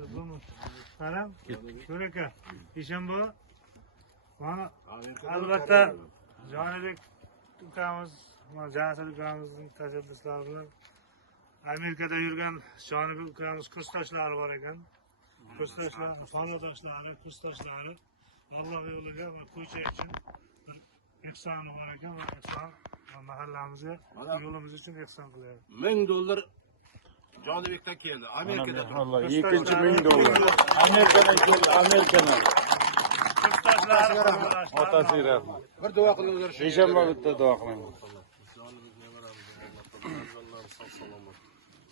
Hadi bunu. Salam. Şöyle İşim bu. Bana albatta Jonibek ukamiz, Jasur ukamizning tashabbuslari bilan Amerikada yurgan Jonibek ukamiz kursdoshlari bor ekan. Kursdoshlar, xonadoshlari, kursdoshlari Alloh yo'liga va ko'cha uchun ehsoni bor ekan va ehson mahallamizga yo'limiz uchun ehson qilyapti. $1000 Jonibekdan keldi. Amerikada turibdi. Allah, ikkinchi $1000. Amerikadan keldi, Amerikadan. Otasiga rahmat. Bir duo qilinglar. Seshanba bitta duo qilaman.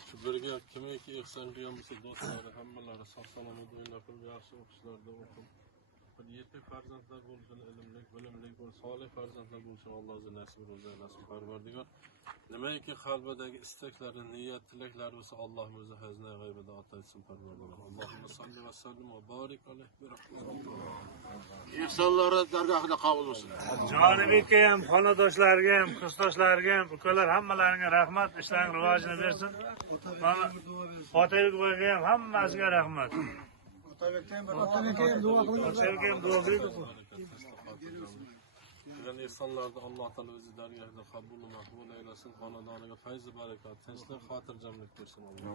Shu birga kimiki ehson qilgan bo'lsa, do'stlari hammalari sog' salomat o'ynab, yaxshi o'qishlarda o'qib, bir yetuk farzandlar bo'lsin, ilmli, bilimli bo'lsin, solih farzandlar bo'lsin, Alloh o'zi nasib qilsin, nasib Parvardigor. Nimaiki qalbidagi istaklari, niyat, tilaklari bo'lsa, Alloh o'zi xazina g'aybida ato etsin Parvardigor. Allohumma salli va sallim va barik alayhi bi rahmatik. Ehsonlari dargohida qabul bo'lsin. Jonibekka ham, xonadoshlariga ham, kursdoshlariga ham, ukalar hammalaringga rahmat, ishlaring rivojini bersin. Mana Otabek boyga ham hammasiga rahmat. Otabekka ham duo qiling. Qilgan ehsonlarni Alloh taolo o'zi dargohida qabul va maqbul aylasin. Xonadoniga fayz va barakat, tinchlik, xotirjamlik bersin Alloh.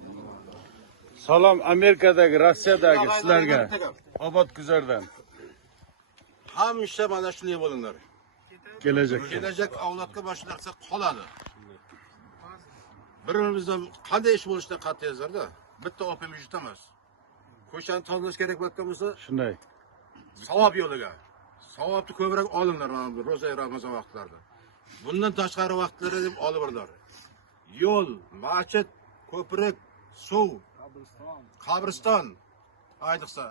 Salom Amerikadagi, Rossiyadagi sizlarga. Obod Guzardan. Hamisha mana shunday bo'linglar. Kelajakka. Kelajak avlodga boshqa narsa qoladi. Birimizdan qanday ish bo'lishidan qat'iy nazarda bitta opimiz yutamiz. Ko'chani tozalash kerak bo'lgan bo'lsa, Shunday. savob yo'liga. Savobni ko'proq olinglar mana bu ro'za Ramazon vaqtlarida. Bundan tashqari vaqtlarda deb olinglar. Yo'l, masjid, ko'prik, suv, qabriston, ayniqsa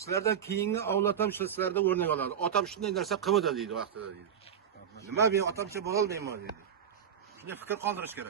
sizlardan keyingi avlod ham sizlardan o'rnak oladi. Otam shunday narsa qilmadi deydi vaqtida deydi. Nima men otamcha bo'la olmayman deydi. Shunday fikr qoldirish kerak.